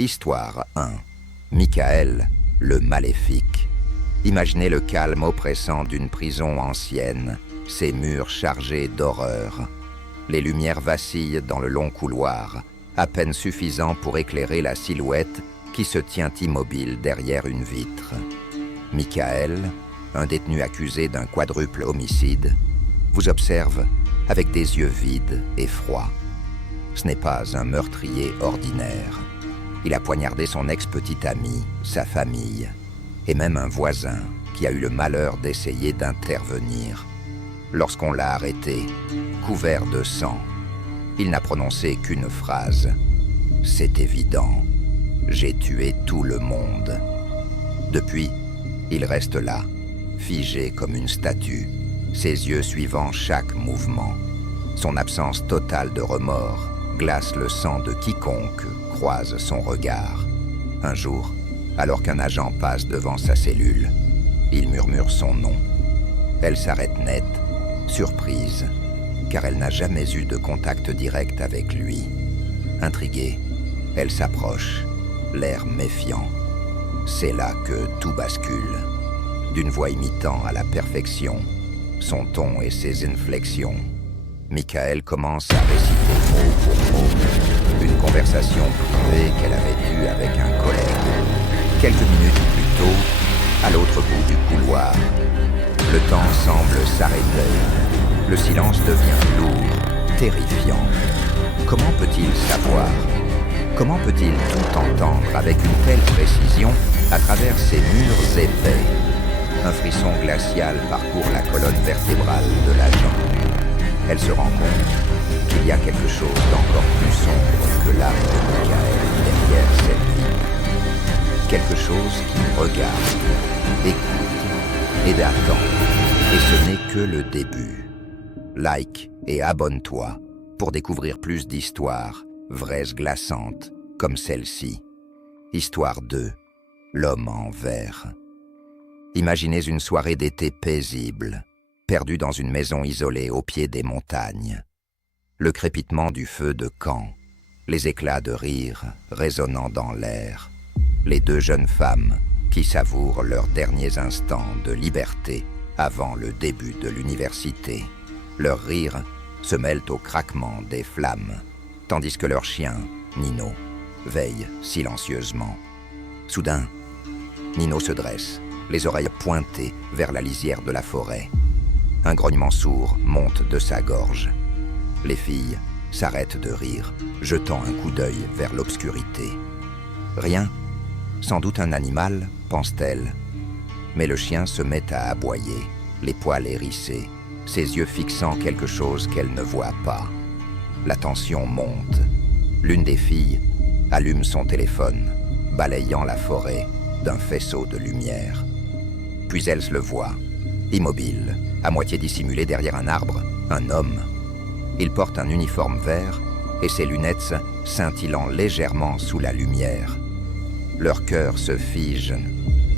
Histoire 1. Michael, le maléfique. Imaginez le calme oppressant d'une prison ancienne, ses murs chargés d'horreur. Les lumières vacillent dans le long couloir, à peine suffisant pour éclairer la silhouette qui se tient immobile derrière une vitre. Michael, un détenu accusé d'un quadruple homicide, vous observe avec des yeux vides et froids. Ce n'est pas un meurtrier ordinaire. Il a poignardé son ex-petite amie, sa famille, et même un voisin qui a eu le malheur d'essayer d'intervenir. Lorsqu'on l'a arrêté, couvert de sang, il n'a prononcé qu'une phrase. « C'est évident, j'ai tué tout le monde. » Depuis, il reste là, figé comme une statue, ses yeux suivant chaque mouvement. Son absence totale de remords glace le sang de quiconque croise son regard. Un jour, alors qu'un agent passe devant sa cellule, il murmure son nom. Elle s'arrête net, surprise, car elle n'a jamais eu de contact direct avec lui. Intriguée, elle s'approche, l'air méfiant. C'est là que tout bascule. D'une voix imitant à la perfection son ton et ses inflexions, Michael commence à réciter mot pour mot une conversation privée qu'elle avait eue avec un collègue. Quelques minutes plus tôt, à l'autre bout du couloir, le temps semble s'arrêter. Le silence devient lourd, terrifiant. Comment peut-il savoir? Comment peut-il tout entendre avec une telle précision à travers ces murs épais? Un frisson glacial parcourt la colonne vertébrale de l'agent. Elle se rend compte qu'il y a quelque chose d'encore plus sombre que l'âme de Michael derrière cette vie. Quelque chose qui regarde, écoute et attend. Et ce n'est que le début. Like et abonne-toi pour découvrir plus d'histoires, vraies glaçantes, comme celle-ci. Histoire 2. L'homme en verre. Imaginez une soirée d'été paisible, perdue dans une maison isolée au pied des montagnes. Le crépitement du feu de camp, les éclats de rire résonnant dans l'air, les deux jeunes femmes qui savourent leurs derniers instants de liberté avant le début de l'université. Leurs rires se mêlent au craquement des flammes, tandis que leur chien, Nino, veille silencieusement. Soudain, Nino se dresse, les oreilles pointées vers la lisière de la forêt. Un grognement sourd monte de sa gorge. Les filles s'arrêtent de rire, jetant un coup d'œil vers l'obscurité. Rien, sans doute un animal, pense-t-elle. Mais le chien se met à aboyer, les poils hérissés, ses yeux fixant quelque chose qu'elle ne voit pas. La tension monte. L'une des filles allume son téléphone, balayant la forêt d'un faisceau de lumière. Puis elle le voit, immobile, à moitié dissimulé derrière un arbre, un homme. Il porte un uniforme vert et ses lunettes scintillant légèrement sous la lumière. Leur cœur se fige.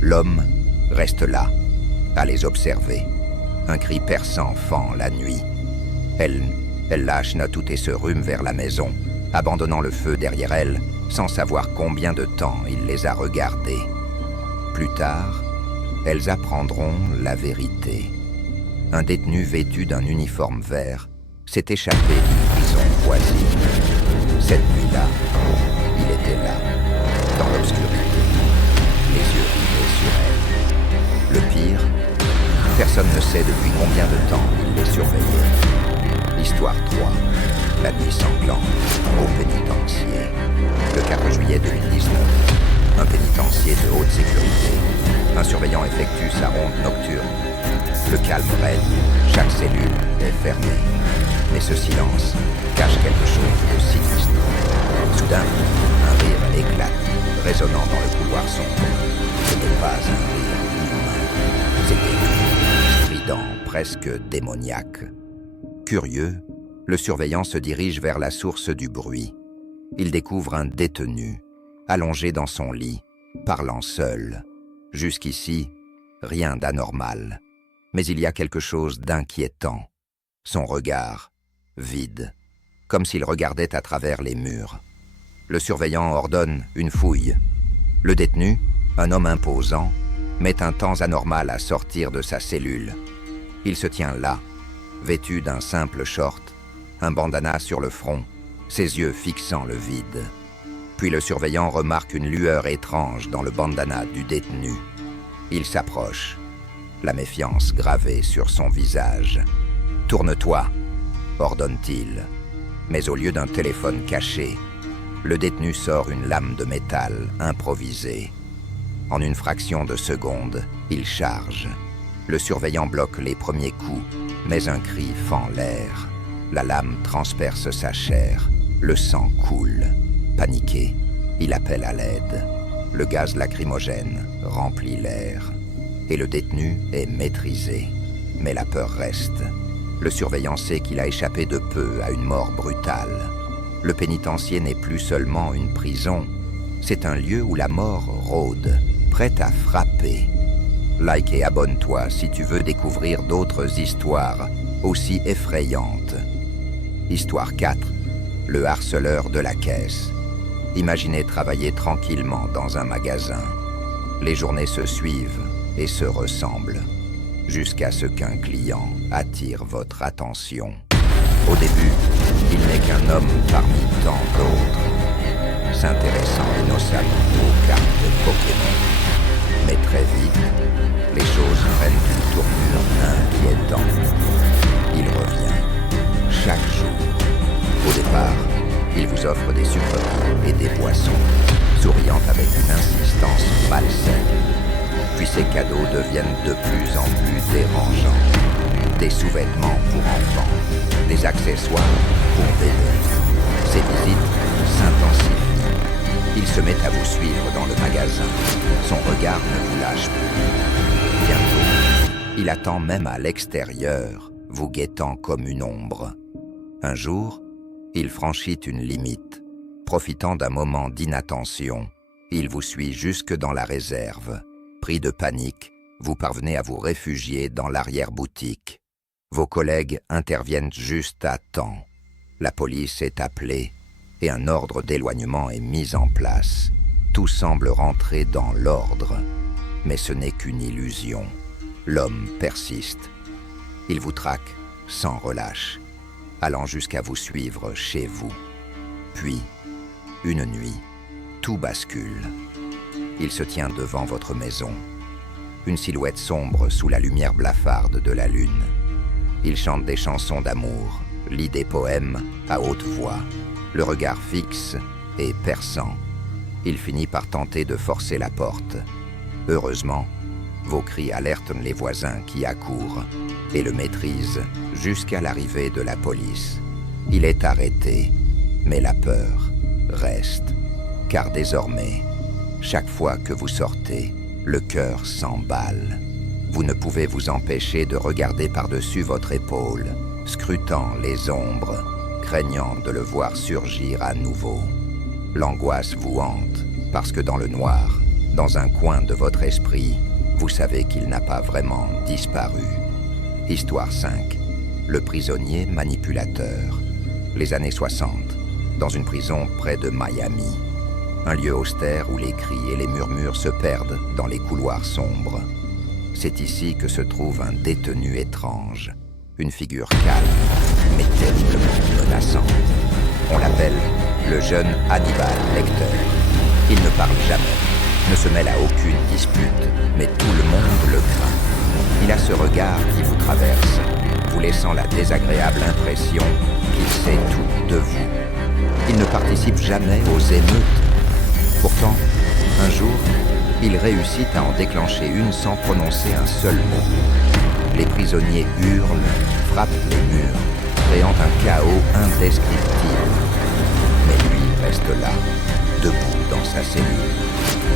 L'homme reste là, à les observer. Un cri perçant fend la nuit. Elle lâche tout et se rhume vers la maison, abandonnant le feu derrière elle, sans savoir combien de temps il les a regardés. Plus tard, elles apprendront la vérité. Un détenu vêtu d'un uniforme vert s'est échappé d'une prison voisine. Cette nuit-là, il était là, dans l'obscurité, les yeux rivés sur elle. Le pire, personne ne sait depuis combien de temps il les surveillait. Histoire 3. La nuit sanglante au pénitencier. Le 4 juillet 2019. Un pénitencier de haute sécurité. Un surveillant effectue sa ronde nocturne. Le calme règne, chaque cellule est fermée. Mais ce silence cache quelque chose de sinistre. Soudain, un rire éclate, résonnant dans le couloir sombre. Ce n'est pas un rire humain. C'est aigu, strident, presque démoniaque. Curieux, le surveillant se dirige vers la source du bruit. Il découvre un détenu, allongé dans son lit, parlant seul. Jusqu'ici, rien d'anormal. Mais il y a quelque chose d'inquiétant. Son regard, vide, comme s'il regardait à travers les murs. Le surveillant ordonne une fouille. Le détenu, un homme imposant, met un temps anormal à sortir de sa cellule. Il se tient là, vêtu d'un simple short, un bandana sur le front, ses yeux fixant le vide. Puis le surveillant remarque une lueur étrange dans le bandana du détenu. Il s'approche, la méfiance gravée sur son visage. « Tourne-toi », ordonne-t-il. Mais au lieu d'un téléphone caché, le détenu sort une lame de métal improvisée. En une fraction de seconde, il charge. Le surveillant bloque les premiers coups, mais un cri fend l'air. La lame transperce sa chair, le sang coule. Paniqué, il appelle à l'aide. Le gaz lacrymogène remplit l'air. Et le détenu est maîtrisé. Mais la peur reste. Le surveillant sait qu'il a échappé de peu à une mort brutale. Le pénitencier n'est plus seulement une prison, c'est un lieu où la mort rôde, prête à frapper. Like et abonne-toi si tu veux découvrir d'autres histoires aussi effrayantes. Histoire 4. Le harceleur de la caisse. Imaginez travailler tranquillement dans un magasin. Les journées se suivent et se ressemblent, jusqu'à ce qu'un client attire votre attention. Au début, il n'est qu'un homme parmi tant d'autres, s'intéressant innocemment aux cartes de Pokémon. Mais très vite, les choses prennent une tournure inquiétante. Il revient, chaque jour. Au départ, il vous offre des sucreries et des boissons, souriant avec une insistance malsaine. Puis ces cadeaux deviennent de plus en plus dérangeants. Des sous-vêtements pour enfants, des accessoires pour bébés. Ces visites s'intensifient. Il se met à vous suivre dans le magasin. Son regard ne vous lâche plus. Bientôt, il attend même à l'extérieur, vous guettant comme une ombre. Un jour, il franchit une limite. Profitant d'un moment d'inattention, il vous suit jusque dans la réserve. Pris de panique, vous parvenez à vous réfugier dans l'arrière-boutique. Vos collègues interviennent juste à temps. La police est appelée et un ordre d'éloignement est mis en place. Tout semble rentrer dans l'ordre, mais ce n'est qu'une illusion. L'homme persiste. Il vous traque sans relâche, allant jusqu'à vous suivre chez vous. Puis, une nuit, tout bascule. Il se tient devant votre maison, une silhouette sombre sous la lumière blafarde de la lune. Il chante des chansons d'amour, lit des poèmes à haute voix, le regard fixe et perçant. Il finit par tenter de forcer la porte. Heureusement, vos cris alertent les voisins qui accourent et le maîtrisent jusqu'à l'arrivée de la police. Il est arrêté, mais la peur reste, car désormais, chaque fois que vous sortez, le cœur s'emballe. Vous ne pouvez vous empêcher de regarder par-dessus votre épaule, scrutant les ombres, craignant de le voir surgir à nouveau. L'angoisse vous hante, parce que dans le noir, dans un coin de votre esprit, vous savez qu'il n'a pas vraiment disparu. Histoire 5. Le prisonnier manipulateur. Les années 60, dans une prison près de Miami. Un lieu austère où les cris et les murmures se perdent dans les couloirs sombres. C'est ici que se trouve un détenu étrange, une figure calme, mais terriblement menaçante. On l'appelle le jeune Hannibal Lecter. Il ne parle jamais, ne se mêle à aucune dispute, mais tout le monde le craint. Il a ce regard qui vous traverse, vous laissant la désagréable impression qu'il sait tout de vous. Il ne participe jamais aux émeutes. Pourtant, un jour, il réussit à en déclencher une sans prononcer un seul mot. Les prisonniers hurlent, frappent les murs, créant un chaos indescriptible. Mais lui reste là, debout dans sa cellule,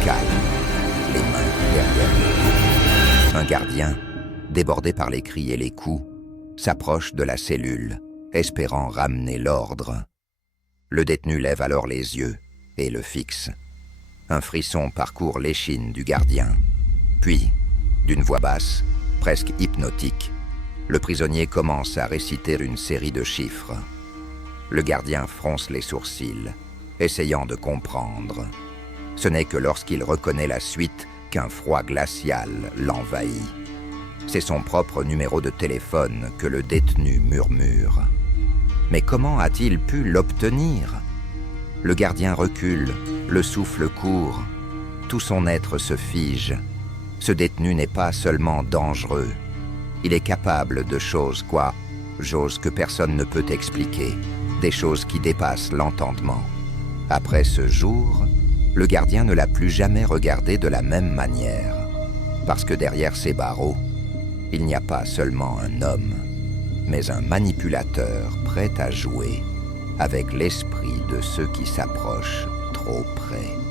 calme, les mains derrière le dos. Un gardien, débordé par les cris et les coups, s'approche de la cellule, espérant ramener l'ordre. Le détenu lève alors les yeux et le fixe. Un frisson parcourt l'échine du gardien. Puis, d'une voix basse, presque hypnotique, le prisonnier commence à réciter une série de chiffres. Le gardien fronce les sourcils essayant de comprendre. Ce n'est que lorsqu'il reconnaît la suite qu'un froid glacial l'envahit. C'est son propre numéro de téléphone que le détenu murmure. Mais comment a-t-il pu l'obtenir? Le gardien recule, le souffle court. Tout son être se fige. Ce détenu n'est pas seulement dangereux. Il est capable de choses que personne ne peut expliquer, des choses qui dépassent l'entendement. Après ce jour, le gardien ne l'a plus jamais regardé de la même manière, parce que derrière ces barreaux, il n'y a pas seulement un homme, mais un manipulateur prêt à jouer avec l'esprit de ceux qui s'approchent trop près.